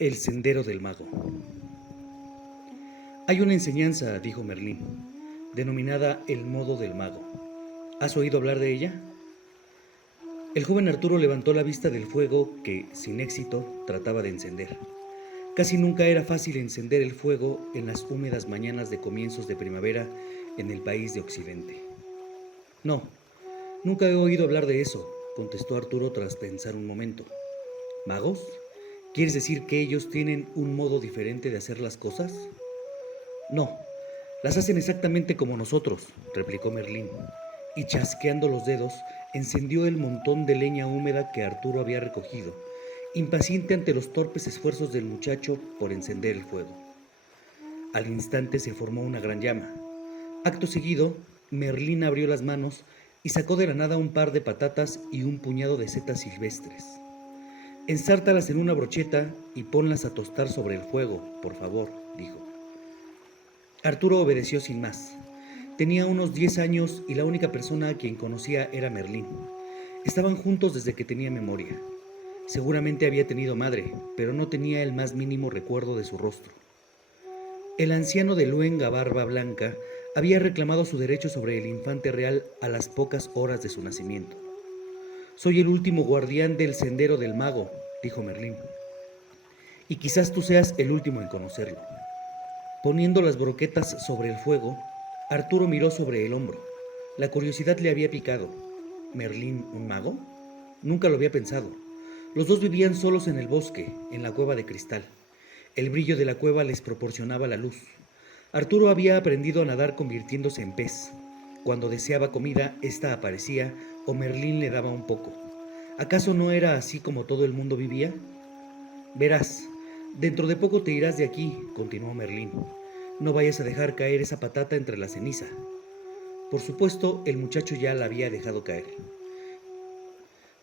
El sendero del mago. Hay una enseñanza, dijo Merlín, denominada el modo del mago. ¿Has oído hablar de ella? El joven Arturo levantó la vista del fuego que, sin éxito, trataba de encender. Casi nunca era fácil encender el fuego en las húmedas mañanas de comienzos de primavera en el país de Occidente. No, nunca he oído hablar de eso, contestó Arturo tras pensar un momento. ¿Magos? ¿Quieres decir que ellos tienen un modo diferente de hacer las cosas? No, las hacen exactamente como nosotros, replicó Merlín, y chasqueando los dedos, encendió el montón de leña húmeda que Arturo había recogido, impaciente ante los torpes esfuerzos del muchacho por encender el fuego. Al instante se formó una gran llama. Acto seguido, Merlín abrió las manos y sacó de la nada un par de patatas y un puñado de setas silvestres. Ensártalas en una brocheta y ponlas a tostar sobre el fuego, por favor, dijo. Arturo obedeció sin más. Tenía unos 10 años y la única persona a quien conocía era Merlín. Estaban juntos desde que tenía memoria. Seguramente había tenido madre, pero no tenía el más mínimo recuerdo de su rostro. El anciano de luenga barba blanca había reclamado su derecho sobre el infante real a las pocas horas de su nacimiento. Soy el último guardián del sendero del mago, dijo Merlín, y quizás tú seas el último en conocerlo. Poniendo las broquetas sobre el fuego, Arturo miró sobre el hombro. La curiosidad le había picado. ¿Merlín un mago? Nunca lo había pensado. Los dos vivían solos en el bosque, en la cueva de cristal. El brillo de la cueva les proporcionaba la luz. Arturo había aprendido a nadar convirtiéndose en pez. Cuando deseaba comida, ésta aparecía o Merlín le daba un poco. ¿Acaso no era así como todo el mundo vivía? Verás, dentro de poco te irás de aquí, continuó Merlín. No vayas a dejar caer esa patata entre la ceniza. Por supuesto, el muchacho ya la había dejado caer.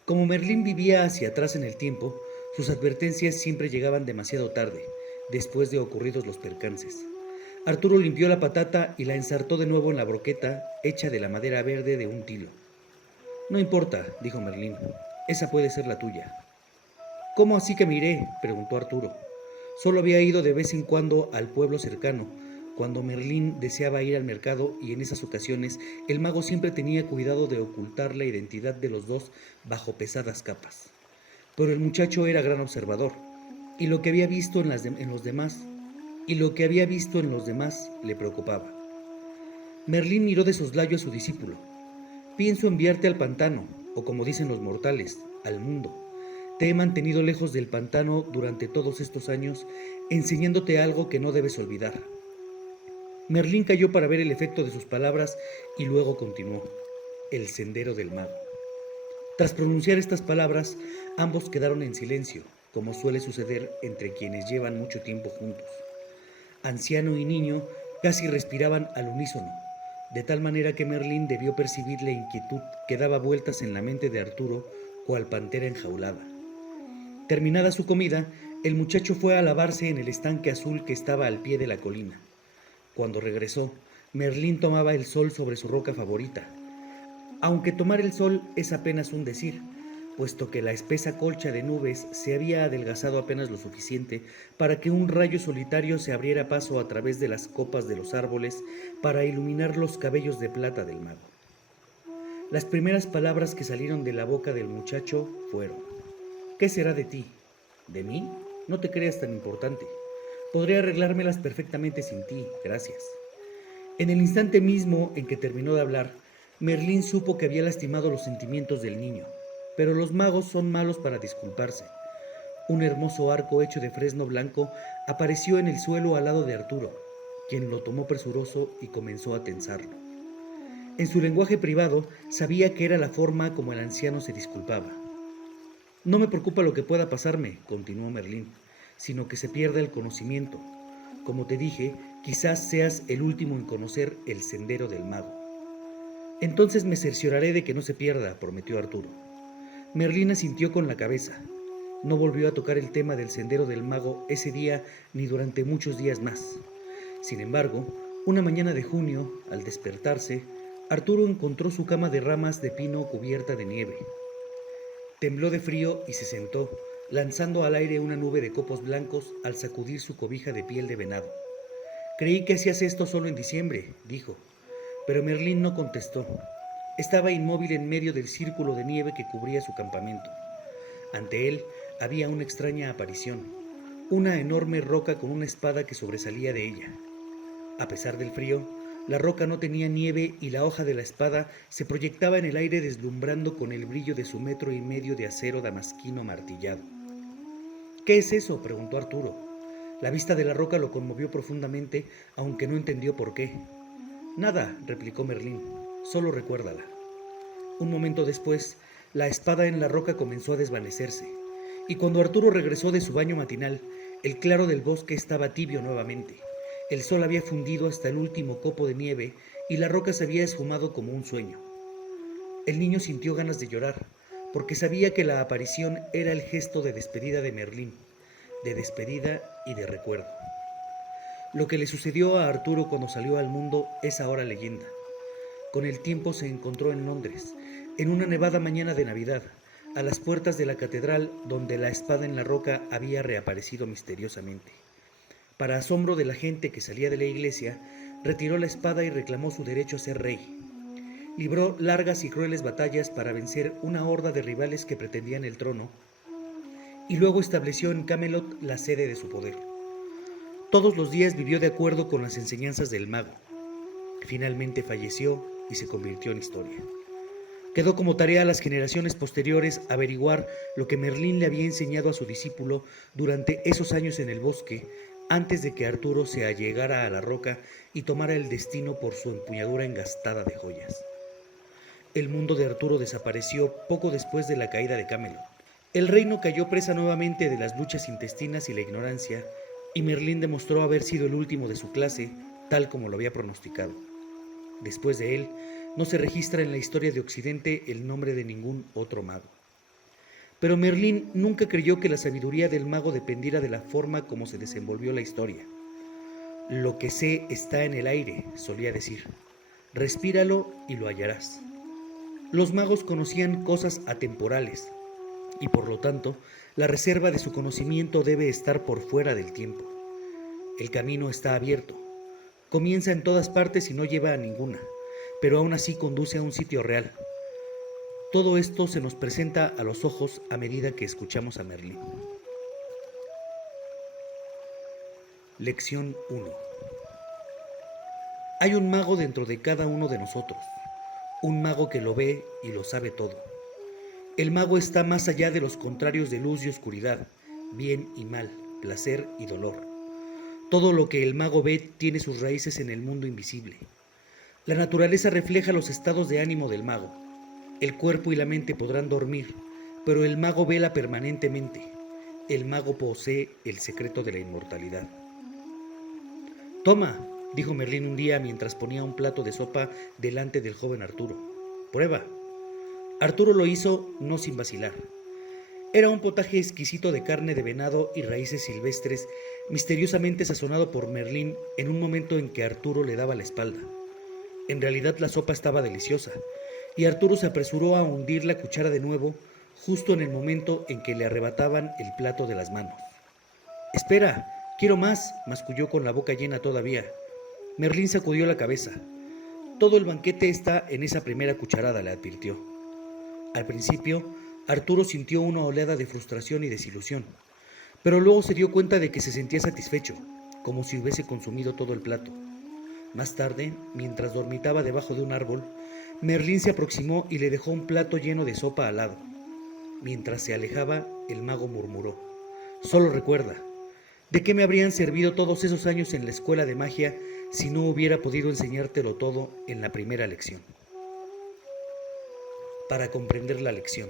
Como Merlín vivía hacia atrás en el tiempo, sus advertencias siempre llegaban demasiado tarde, después de ocurridos los percances. Arturo limpió la patata y la ensartó de nuevo en la broqueta hecha de la madera verde de un tilo. No importa, dijo Merlín, esa puede ser la tuya. ¿Cómo así que me iré?, preguntó Arturo. Solo había ido de vez en cuando al pueblo cercano, cuando Merlín deseaba ir al mercado, y en esas ocasiones el mago siempre tenía cuidado de ocultar la identidad de los dos bajo pesadas capas. Pero el muchacho era gran observador, y lo que había visto en los demás le preocupaba. Merlín miró de soslayo a su discípulo. Pienso enviarte al pantano, o como dicen los mortales, al mundo. Te he mantenido lejos del pantano durante todos estos años, enseñándote algo que no debes olvidar. Merlín cayó para ver el efecto de sus palabras y luego continuó: el sendero del mago. Tras pronunciar estas palabras, ambos quedaron en silencio, como suele suceder entre quienes llevan mucho tiempo juntos. Anciano y niño casi respiraban al unísono, de tal manera que Merlín debió percibir la inquietud que daba vueltas en la mente de Arturo, cual pantera enjaulada. Terminada su comida, el muchacho fue a lavarse en el estanque azul que estaba al pie de la colina. Cuando regresó, Merlín tomaba el sol sobre su roca favorita. Aunque tomar el sol es apenas un decir, puesto que la espesa colcha de nubes se había adelgazado apenas lo suficiente para que un rayo solitario se abriera paso a través de las copas de los árboles para iluminar los cabellos de plata del mago. Las primeras palabras que salieron de la boca del muchacho fueron: ¿qué será de ti? ¿De mí? No te creas tan importante. Podré arreglármelas perfectamente sin ti, gracias. En el instante mismo en que terminó de hablar, Merlín supo que había lastimado los sentimientos del niño, pero los magos son malos para disculparse. Un hermoso arco hecho de fresno blanco apareció en el suelo al lado de Arturo, quien lo tomó presuroso y comenzó a tensarlo. En su lenguaje privado sabía que era la forma como el anciano se disculpaba. No me preocupa lo que pueda pasarme, continuó Merlín, sino que se pierda el conocimiento. Como te dije, quizás seas el último en conocer el sendero del mago. Entonces me cercioraré de que no se pierda, prometió Arturo. Merlín asintió con la cabeza. No volvió a tocar el tema del sendero del mago ese día ni durante muchos días más. Sin embargo, una mañana de junio, al despertarse, Arturo encontró su cama de ramas de pino cubierta de nieve. Tembló de frío y se sentó, lanzando al aire una nube de copos blancos al sacudir su cobija de piel de venado. «Creí que hacías esto solo en diciembre», dijo, pero Merlín no contestó. Estaba inmóvil en medio del círculo de nieve que cubría su campamento. Ante él había una extraña aparición, una enorme roca con una espada que sobresalía de ella. A pesar del frío, la roca no tenía nieve y la hoja de la espada se proyectaba en el aire deslumbrando con el brillo de su 1,5 metros de acero damasquino martillado. «¿Qué es eso?», preguntó Arturo. La vista de la roca lo conmovió profundamente, aunque no entendió por qué. «Nada», replicó Merlín, «solo recuérdala». Un momento después, la espada en la roca comenzó a desvanecerse, y cuando Arturo regresó de su baño matinal, el claro del bosque estaba tibio nuevamente. El sol había fundido hasta el último copo de nieve y la roca se había esfumado como un sueño. El niño sintió ganas de llorar, porque sabía que la aparición era el gesto de despedida de Merlín, de despedida y de recuerdo. Lo que le sucedió a Arturo cuando salió al mundo es ahora leyenda. Con el tiempo se encontró en Londres, en una nevada mañana de Navidad, a las puertas de la catedral donde la espada en la roca había reaparecido misteriosamente. Para asombro de la gente que salía de la iglesia, retiró la espada y reclamó su derecho a ser rey. Libró largas y crueles batallas para vencer una horda de rivales que pretendían el trono, y luego estableció en Camelot la sede de su poder. Todos los días vivió de acuerdo con las enseñanzas del mago. Finalmente falleció y se convirtió en historia. Quedó como tarea a las generaciones posteriores averiguar lo que Merlín le había enseñado a su discípulo durante esos años en el bosque, antes de que Arturo se allegara a la roca y tomara el destino por su empuñadura engastada de joyas. El mundo de Arturo desapareció poco después de la caída de Camelot. El reino cayó presa nuevamente de las luchas intestinas y la ignorancia, y Merlín demostró haber sido el último de su clase, tal como lo había pronosticado. Después de él, no se registra en la historia de Occidente el nombre de ningún otro mago. Pero Merlín nunca creyó que la sabiduría del mago dependiera de la forma como se desenvolvió la historia. «Lo que sé está en el aire», solía decir. «Respíralo y lo hallarás». Los magos conocían cosas atemporales, y por lo tanto, la reserva de su conocimiento debe estar por fuera del tiempo. El camino está abierto. Comienza en todas partes y no lleva a ninguna, pero aún así conduce a un sitio real. Todo esto se nos presenta a los ojos a medida que escuchamos a Merlín. Lección 1. Hay un mago dentro de cada uno de nosotros, un mago que lo ve y lo sabe todo. El mago está más allá de los contrarios de luz y oscuridad, bien y mal, placer y dolor. Todo lo que el mago ve tiene sus raíces en el mundo invisible. La naturaleza refleja los estados de ánimo del mago. El cuerpo y la mente podrán dormir, pero el mago vela permanentemente. El mago posee el secreto de la inmortalidad. «Toma», dijo Merlín un día mientras ponía un plato de sopa delante del joven Arturo. «Prueba». Arturo lo hizo no sin vacilar. Era un potaje exquisito de carne de venado y raíces silvestres, misteriosamente sazonado por Merlín en un momento en que Arturo le daba la espalda. En realidad la sopa estaba deliciosa, y Arturo se apresuró a hundir la cuchara de nuevo, justo en el momento en que le arrebataban el plato de las manos. «Espera, quiero más», masculló con la boca llena todavía. Merlín sacudió la cabeza. «Todo el banquete está en esa primera cucharada», le advirtió. Al principio, Arturo sintió una oleada de frustración y desilusión, pero luego se dio cuenta de que se sentía satisfecho, como si hubiese consumido todo el plato. Más tarde, mientras dormitaba debajo de un árbol, Merlín se aproximó y le dejó un plato lleno de sopa al lado. Mientras se alejaba, el mago murmuró: «Solo recuerda, ¿de qué me habrían servido todos esos años en la escuela de magia si no hubiera podido enseñártelo todo en la primera lección?» Para comprender la lección.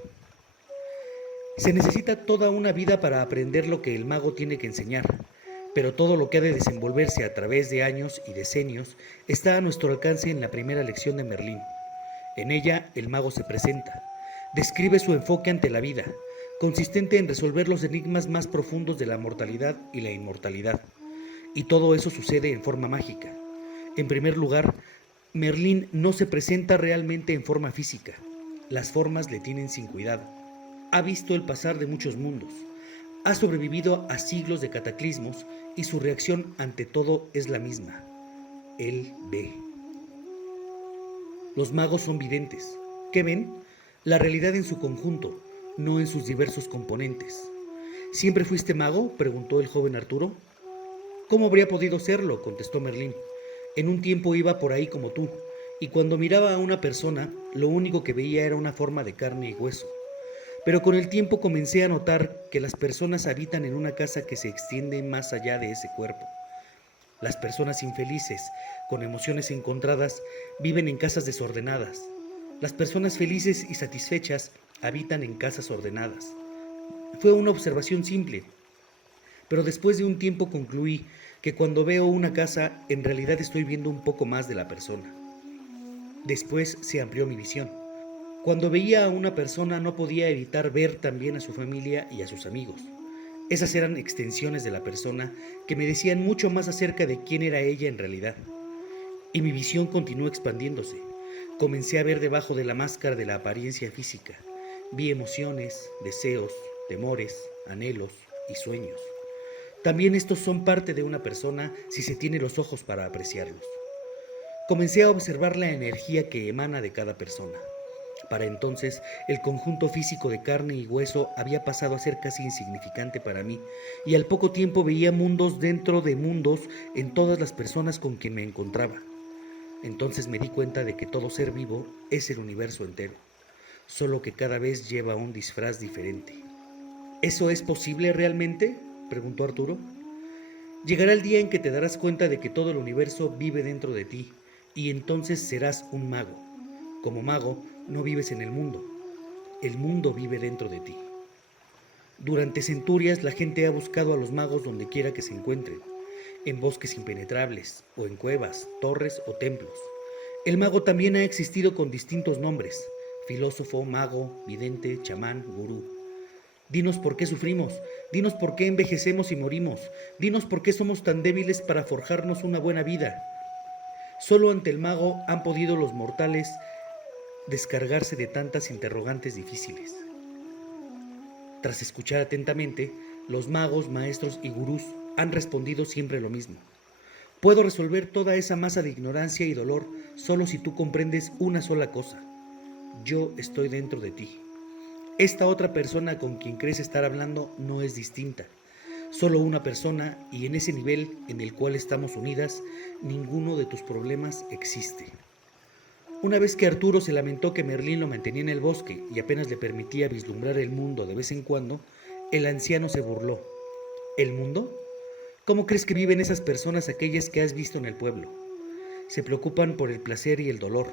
Se necesita toda una vida para aprender lo que el mago tiene que enseñar, pero todo lo que ha de desenvolverse a través de años y decenios está a nuestro alcance en la primera lección de Merlín. En ella, el mago se presenta, describe su enfoque ante la vida, consistente en resolver los enigmas más profundos de la mortalidad y la inmortalidad, y todo eso sucede en forma mágica. En primer lugar, Merlín no se presenta realmente en forma física. Las formas le tienen sin cuidado. Ha visto el pasar de muchos mundos. Ha sobrevivido a siglos de cataclismos y su reacción ante todo es la misma. Él ve. Los magos son videntes. ¿Qué ven? La realidad en su conjunto, no en sus diversos componentes. ¿Siempre fuiste mago?, preguntó el joven Arturo. ¿Cómo habría podido serlo?, contestó Merlín. En un tiempo iba por ahí como tú, y cuando miraba a una persona, lo único que veía era una forma de carne y hueso. Pero con el tiempo comencé a notar que las personas habitan en una casa que se extiende más allá de ese cuerpo. Las personas infelices, con emociones encontradas, viven en casas desordenadas. Las personas felices y satisfechas habitan en casas ordenadas. Fue una observación simple, pero después de un tiempo concluí que cuando veo una casa, en realidad estoy viendo un poco más de la persona. Después se amplió mi visión. Cuando veía a una persona no podía evitar ver también a su familia y a sus amigos. Esas eran extensiones de la persona que me decían mucho más acerca de quién era ella en realidad. Y mi visión continuó expandiéndose. Comencé a ver debajo de la máscara de la apariencia física. Vi emociones, deseos, temores, anhelos y sueños. También estos son parte de una persona si se tiene los ojos para apreciarlos. Comencé a observar la energía que emana de cada persona. Para entonces, el conjunto físico de carne y hueso había pasado a ser casi insignificante para mí, y al poco tiempo veía mundos dentro de mundos en todas las personas con quien me encontraba. Entonces me di cuenta de que todo ser vivo es el universo entero, solo que cada vez lleva un disfraz diferente. ¿Eso es posible realmente?, preguntó Arturo. Llegará el día en que te darás cuenta de que todo el universo vive dentro de ti, y entonces serás un mago. Como mago, no vives en el mundo vive dentro de ti. Durante centurias la gente ha buscado a los magos donde quiera que se encuentren, en bosques impenetrables, o en cuevas, torres o templos. El mago también ha existido con distintos nombres: filósofo, mago, vidente, chamán, gurú. Dinos por qué sufrimos, dinos por qué envejecemos y morimos, dinos por qué somos tan débiles para forjarnos una buena vida. Solo ante el mago han podido los mortales descargarse de tantas interrogantes difíciles. Tras escuchar atentamente, los magos, maestros y gurús han respondido siempre lo mismo. Puedo resolver toda esa masa de ignorancia y dolor solo si tú comprendes una sola cosa. Yo estoy dentro de ti. Esta otra persona con quien crees estar hablando no es distinta. Solo una persona, y en ese nivel en el cual estamos unidas, ninguno de tus problemas existe. Una vez que Arturo se lamentó que Merlín lo mantenía en el bosque y apenas le permitía vislumbrar el mundo de vez en cuando, el anciano se burló. ¿El mundo? ¿Cómo crees que viven esas personas, aquellas que has visto en el pueblo? Se preocupan por el placer y el dolor,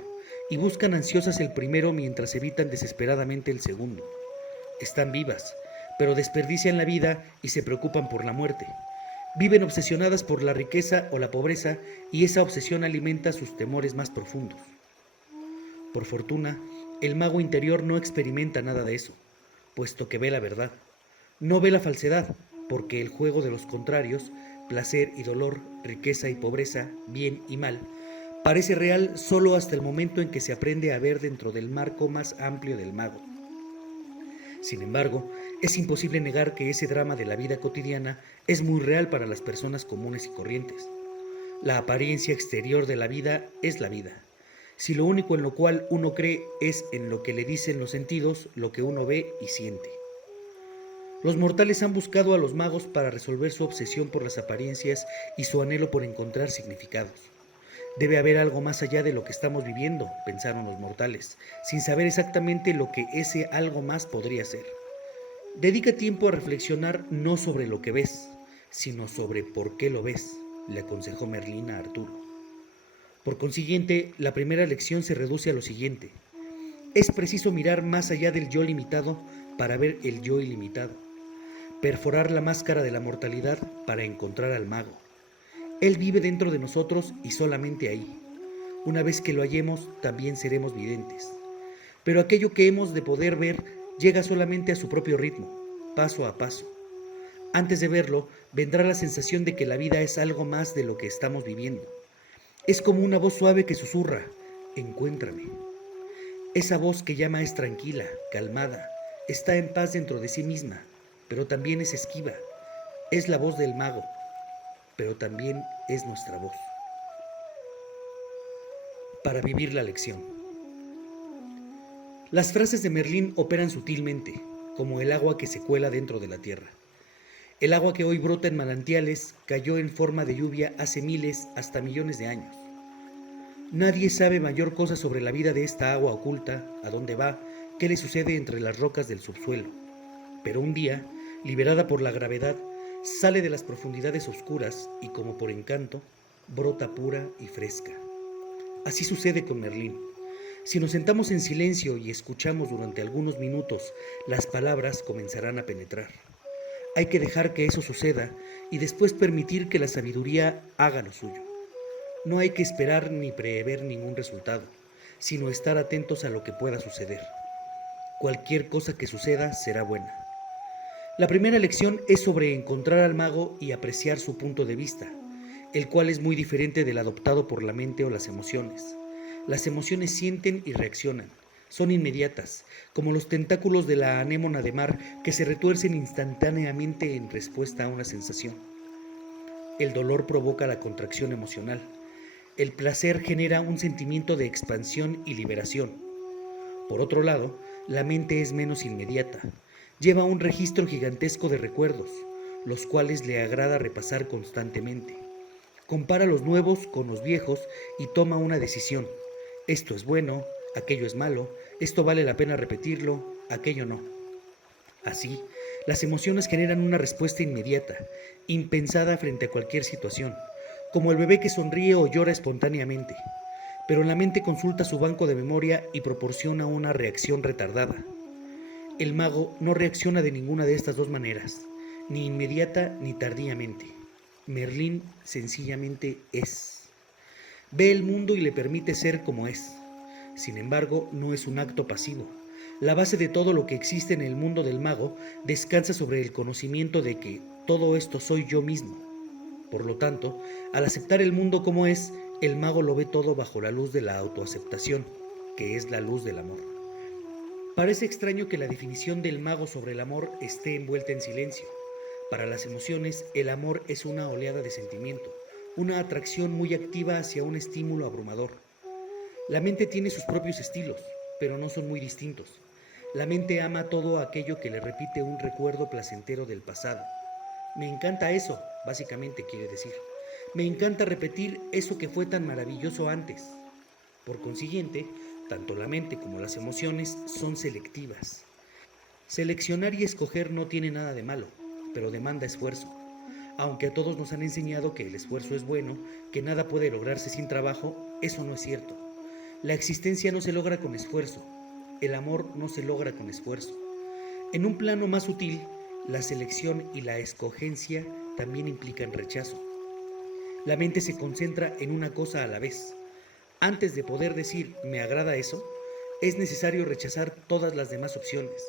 y buscan ansiosas el primero mientras evitan desesperadamente el segundo. Están vivas, pero desperdician la vida y se preocupan por la muerte. Viven obsesionadas por la riqueza o la pobreza, y esa obsesión alimenta sus temores más profundos. Por fortuna, el mago interior no experimenta nada de eso, puesto que ve la verdad. No ve la falsedad, porque el juego de los contrarios, placer y dolor, riqueza y pobreza, bien y mal, parece real solo hasta el momento en que se aprende a ver dentro del marco más amplio del mago. Sin embargo, es imposible negar que ese drama de la vida cotidiana es muy real para las personas comunes y corrientes. La apariencia exterior de la vida es la vida. Si lo único en lo cual uno cree es en lo que le dicen los sentidos, lo que uno ve y siente. Los mortales han buscado a los magos para resolver su obsesión por las apariencias y su anhelo por encontrar significados. Debe haber algo más allá de lo que estamos viviendo, pensaron los mortales, sin saber exactamente lo que ese algo más podría ser. Dedica tiempo a reflexionar no sobre lo que ves, sino sobre por qué lo ves, le aconsejó Merlín a Arturo. Por consiguiente, la primera lección se reduce a lo siguiente: es preciso mirar más allá del yo limitado para ver el yo ilimitado, perforar la máscara de la mortalidad para encontrar al mago. Él vive dentro de nosotros y solamente ahí. Una vez que lo hallemos, también seremos videntes. Pero aquello que hemos de poder ver llega solamente a su propio ritmo, paso a paso. Antes de verlo, vendrá la sensación de que la vida es algo más de lo que estamos viviendo. Es como una voz suave que susurra: encuéntrame. Esa voz que llama es tranquila, calmada, está en paz dentro de sí misma. pero también es esquiva. Es la voz del mago, pero también es nuestra voz. Para vivir la lección. Las frases de Merlín operan sutilmente, como el agua que se cuela dentro de la tierra. El agua que hoy brota en manantiales cayó en forma de lluvia hace miles hasta millones de años. Nadie sabe mayor cosa sobre la vida de esta agua oculta, a dónde va, qué le sucede entre las rocas del subsuelo. Pero un día, liberada por la gravedad, sale de las profundidades oscuras y, como por encanto, brota pura y fresca. Así sucede con Merlín. Si nos sentamos en silencio y escuchamos durante algunos minutos, las palabras comenzarán a penetrar. Hay que dejar que eso suceda y después permitir que la sabiduría haga lo suyo. No hay que esperar ni prever ningún resultado, sino estar atentos a lo que pueda suceder. Cualquier cosa que suceda será buena. La primera lección es sobre encontrar al mago y apreciar su punto de vista, el cual es muy diferente del adoptado por la mente o las emociones. Las emociones sienten y reaccionan, son inmediatas, como los tentáculos de la anémona de mar que se retuercen instantáneamente en respuesta a una sensación. El dolor provoca la contracción emocional. El placer genera un sentimiento de expansión y liberación. Por otro lado, la mente es menos inmediata. Lleva un registro gigantesco de recuerdos, los cuales le agrada repasar constantemente. Compara los nuevos con los viejos y toma una decisión. Esto es bueno, aquello es malo, esto vale la pena repetirlo, aquello no. Así, las emociones generan una respuesta inmediata, impensada frente a cualquier situación, como el bebé que sonríe o llora espontáneamente. Pero la mente consulta su banco de memoria y proporciona una reacción retardada. El mago no reacciona de ninguna de estas dos maneras, ni inmediata ni tardíamente. Merlín sencillamente es. Ve el mundo y le permite ser como es. Sin embargo, no es un acto pasivo. La base de todo lo que existe en el mundo del mago descansa sobre el conocimiento de que todo esto soy yo mismo. Por lo tanto, al aceptar el mundo como es, el mago lo ve todo bajo la luz de la autoaceptación, que es la luz del amor. Parece extraño que la definición del mago sobre el amor esté envuelta en silencio. Para las emociones, el amor es una oleada de sentimiento, una atracción muy activa hacia un estímulo abrumador. La mente tiene sus propios estilos, pero no son muy distintos. La mente ama todo aquello que le repite un recuerdo placentero del pasado. Me encanta eso, básicamente quiere decir. Me encanta repetir eso que fue tan maravilloso antes. Por consiguiente, tanto la mente como las emociones son selectivas. Seleccionar y escoger no tiene nada de malo, pero demanda esfuerzo. Aunque a todos nos han enseñado que el esfuerzo es bueno, que nada puede lograrse sin trabajo, eso no es cierto. La existencia no se logra con esfuerzo. El amor no se logra con esfuerzo. En un plano más sutil, la selección y la escogencia también implican rechazo. La mente se concentra en una cosa a la vez. Antes de poder decir me agrada eso, es necesario rechazar todas las demás opciones.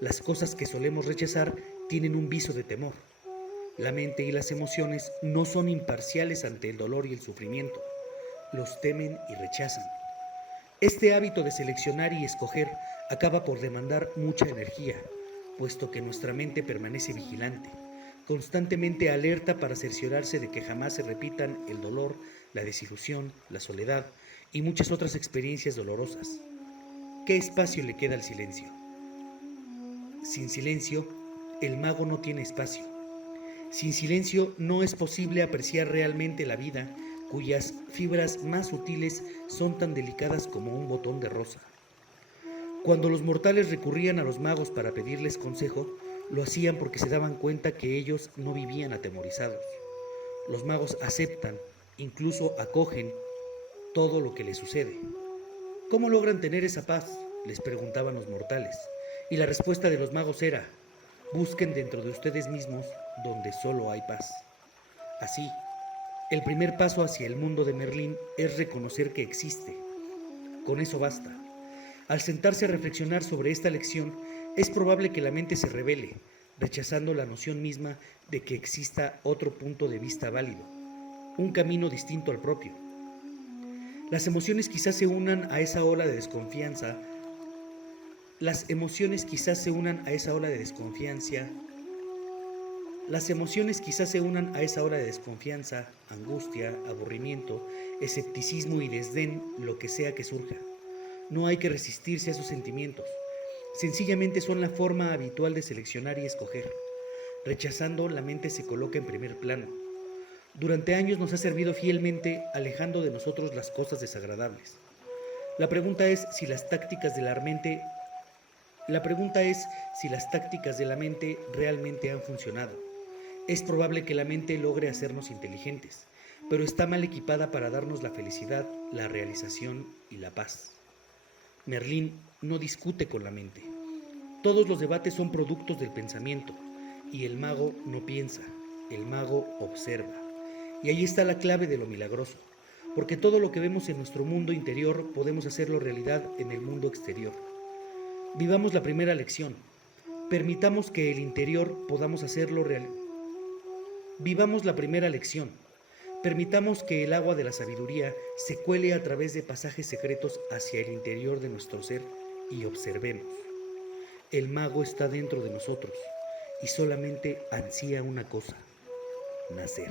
Las cosas que solemos rechazar tienen un viso de temor. La mente y las emociones no son imparciales ante el dolor y el sufrimiento. Los temen y rechazan. Este hábito de seleccionar y escoger acaba por demandar mucha energía, puesto que nuestra mente permanece vigilante, constantemente alerta para cerciorarse de que jamás se repitan el dolor, la desilusión, la soledad y muchas otras experiencias dolorosas. ¿Qué espacio le queda al silencio? Sin silencio, el mago no tiene espacio. Sin silencio no es posible apreciar realmente la vida, cuyas fibras más sutiles son tan delicadas como un botón de rosa. Cuando los mortales recurrían a los magos para pedirles consejo, lo hacían porque se daban cuenta que ellos no vivían atemorizados. Los magos aceptan, incluso acogen, todo lo que les sucede. ¿Cómo logran tener esa paz?, les preguntaban los mortales. Y la respuesta de los magos era: busquen dentro de ustedes mismos donde solo hay paz. Así, el primer paso hacia el mundo de Merlín es reconocer que existe. Con eso basta. Al sentarse a reflexionar sobre esta lección, es probable que la mente se rebele, rechazando la noción misma de que exista otro punto de vista válido, un camino distinto al propio. Las emociones quizás se unan a esa ola de desconfianza Las emociones quizás se unan a esa hora de desconfianza, angustia, aburrimiento, escepticismo y desdén, lo que sea que surja. No hay que resistirse a esos sentimientos. Sencillamente son la forma habitual de seleccionar y escoger. Rechazando, la mente se coloca en primer plano. Durante años nos ha servido fielmente, alejando de nosotros las cosas desagradables. La pregunta es si las tácticas de la mente realmente han funcionado. Es probable que la mente logre hacernos inteligentes, pero está mal equipada para darnos la felicidad, la realización y la paz. Merlín no discute con la mente. Todos los debates son productos del pensamiento, y el mago no piensa, el mago observa. Y ahí está la clave de lo milagroso, porque todo lo que vemos en nuestro mundo interior podemos hacerlo realidad en el mundo exterior. Vivamos la primera lección. Permitamos que el interior podamos hacerlo real. Vivamos la primera lección. Permitamos que el agua de la sabiduría se cuele a través de pasajes secretos hacia el interior de nuestro ser y observemos. El mago está dentro de nosotros y solamente ansía una cosa: nacer.